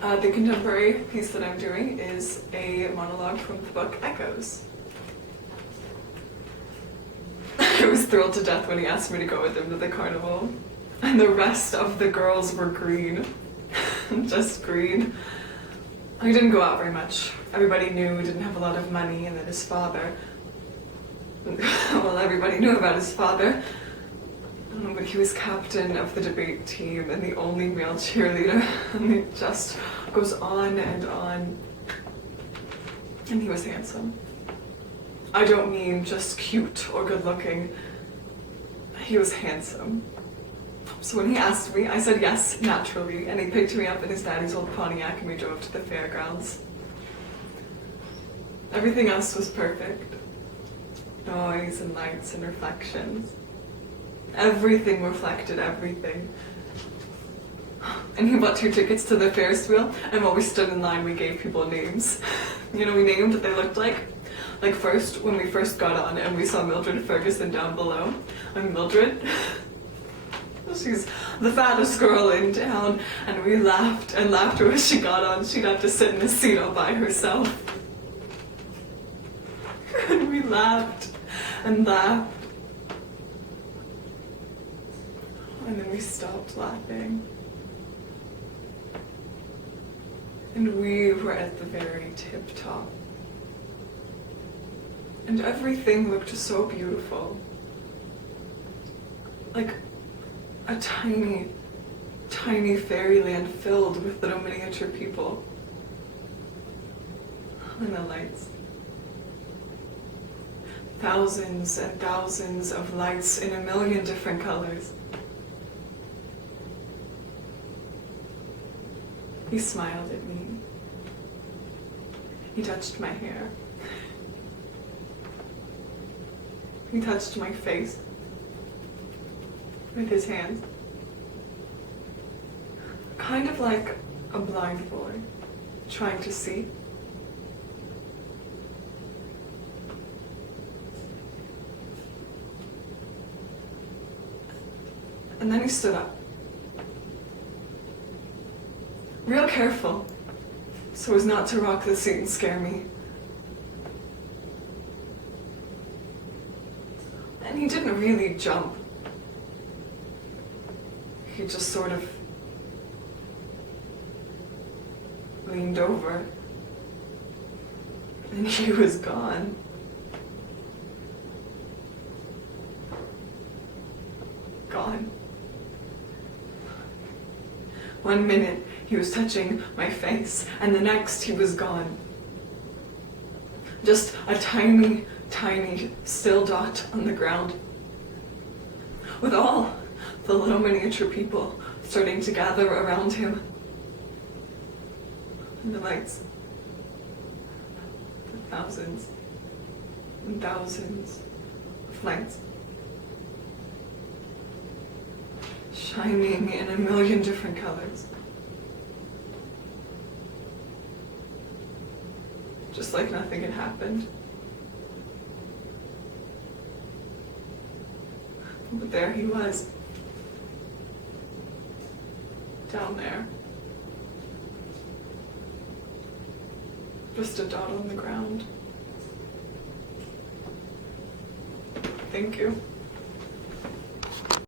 The contemporary piece that I'm doing is a monologue from the book Echoes. I was thrilled to death when he asked me to go with him to the carnival. And the rest of the girls were green. Just green. He didn't go out very much. Everybody knew he didn't have a lot of money and that his father... Well, everybody knew about his father. But he was captain of the debate team and the only male cheerleader. And it just goes on and on. And he was handsome. I don't mean just cute or good looking. He was handsome. So when he asked me, I said yes, naturally, and he picked me up in his daddy's old Pontiac and we drove to the fairgrounds. Everything else was perfect. Noise and lights and reflections. Everything reflected everything. And he bought 2 tickets to the Ferris wheel, and while we stood in line, we gave people names. We named what they looked like. Like first, when we first got on and we saw Mildred Ferguson down below. I'm Mildred. She's the fattest girl in town, and we laughed and laughed her as she got on. She'd have to sit in a seat all by herself. And we laughed and laughed. And then we stopped laughing. And we were at the very tip top. And everything looked so beautiful. Like a tiny, tiny fairyland filled with little miniature people. And the lights. Thousands and thousands of lights in a million different colors. He smiled at me. He touched my hair. He touched my face with his hands. Kind of like a blind boy trying to see. And then he stood up. Real careful, so as not to rock the seat and scare me. And he didn't really jump. He just sort of leaned over, and he was gone. Gone. 1 minute, he was touching my face, and the next he was gone. Just a tiny, tiny still dot on the ground. With all the little miniature people starting to gather around him. And the lights. The thousands and thousands of lights. Shining in a million different colors. Just like nothing had happened. But there he was. Down there. Just a dot on the ground. Thank you.